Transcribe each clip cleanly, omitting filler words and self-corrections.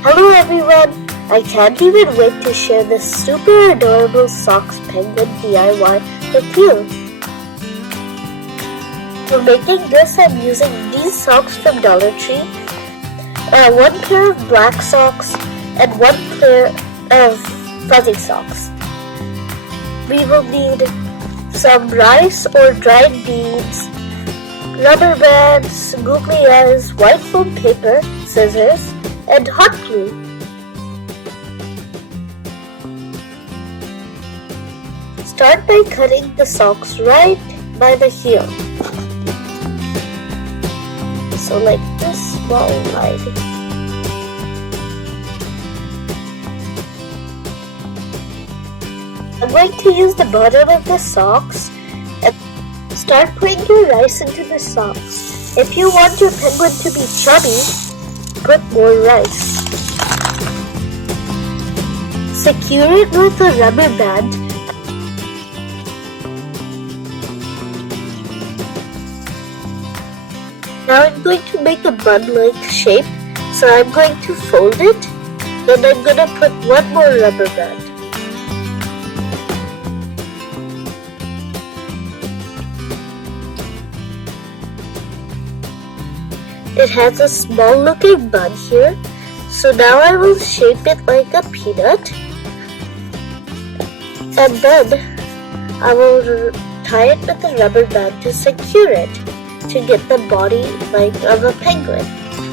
Hello everyone! I can't even wait to share this super adorable socks penguin DIY with you. For making this, I'm using these socks from Dollar Tree, one pair of black socks, and one pair of fuzzy socks. We will need some rice or dried beans, rubber bands, googly eyes, white foam paper, scissors, and hot glue. Start by cutting the socks right by the heel. So like this small line. I'm going to use the bottom of the socks and start putting your rice into the socks. If you want your penguin to be chubby, put more rice. Secure it with a rubber band. Now I'm going to make a bun-like shape, so I'm going to fold it, then I'm going to put one more rubber band. It has a small looking bun here, so now I will shape it like a peanut, and then I will tie it with a rubber band to secure it to get the body like of a penguin.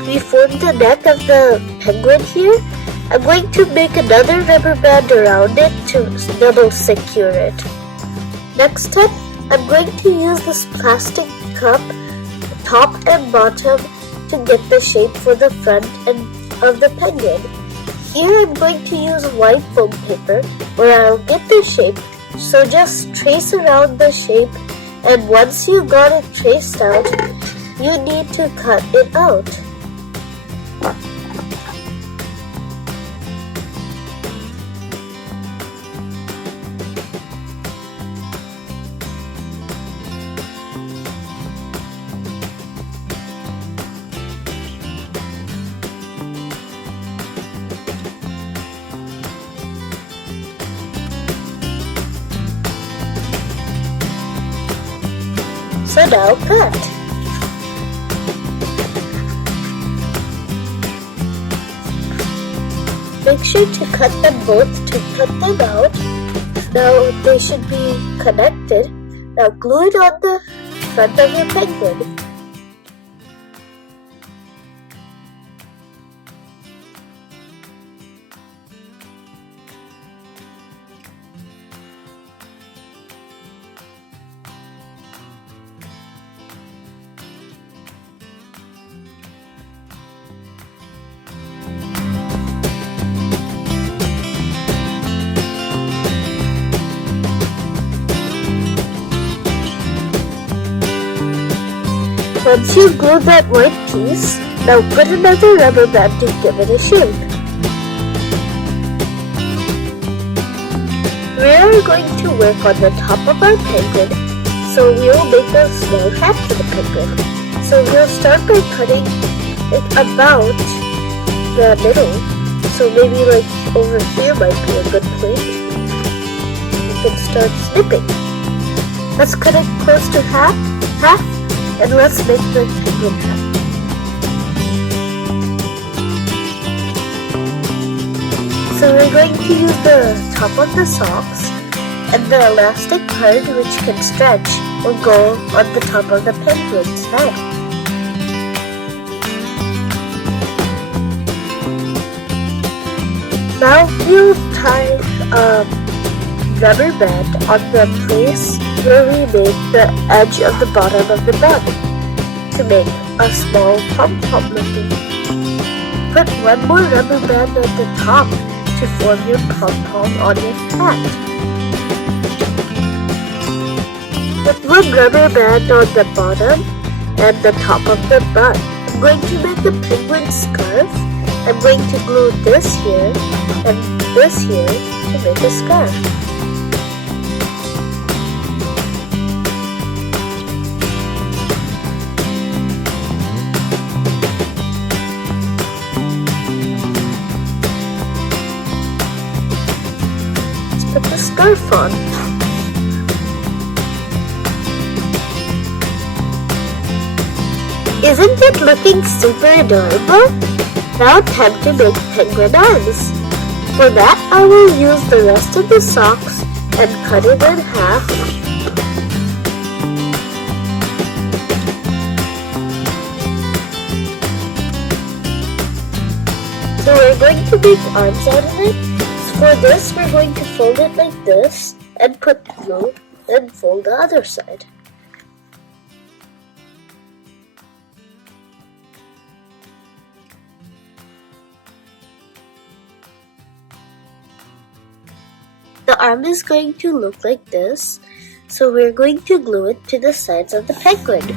We formed the neck of the penguin here. I'm going to make another rubber band around it to double secure it. Next step, I'm going to use this plastic cup, top and bottom, to get the shape for the front end of the penguin. Here I'm going to use white foam paper where I'll get the shape, so just trace around the shape, and once you got it traced out, you need to cut it out. So now cut. Make sure to cut them both to cut them out. Now they should be connected. Now glue it on the front of your penguin. Once you glue that white piece, now put another rubber band to give it a shape. We are going to work on the top of our penguin, so we will make a small hat for the penguin. So we'll start by cutting it about the middle. So maybe like over here might be a good place. You can start snipping. Let's cut it close to half. And let's make the penguin hat. So we're going to use the top of the socks, and the elastic part, which can stretch, will go on the top of the penguin's head. Now we'll tie a rubber band on the place where we made the edge of the bottom of the bun to make a small pom-pom looking. Put one more rubber band at the top to form your pom-pom on your hat. Put one rubber band on the bottom and the top of the bun. I'm going to make a penguin scarf. I'm going to glue this here and this here to make a scarf. our font. Isn't it looking super adorable? Now time to make penguin arms. For that, I will use the rest of the socks and cut it in half. So we're going to make arms out of it. For this, we're going to fold it like this and put glue and fold the other side. The arm is going to look like this, so we're going to glue it to the sides of the penguin.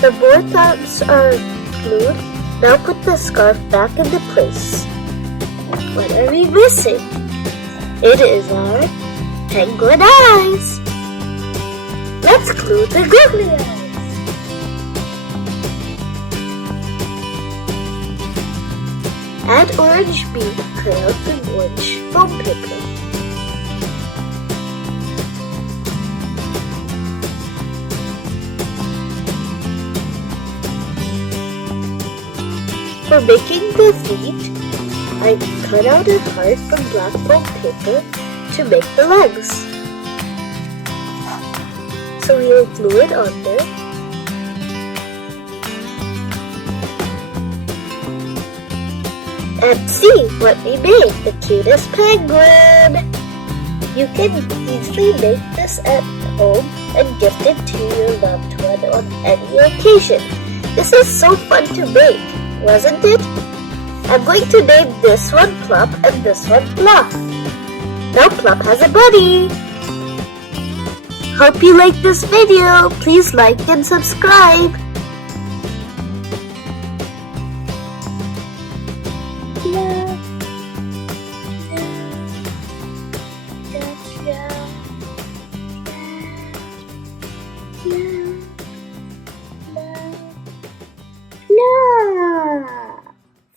The both arms are glued. Now put the scarf back into place. What are we missing? It is our penguin eyes. Let's glue the googly eyes. Add orange bead cut out in orange foam paper. For making the feet, I cut out a heart from black foam paper to make the legs. So we will glue it on there. And see what we made, the cutest penguin! You can easily make this at home and gift it to your loved one on any occasion. This is so fun to make, wasn't it? I'm going to name this one Plop and this one Fluff. Now Plop has a buddy! Hope you liked this video. Please like and subscribe.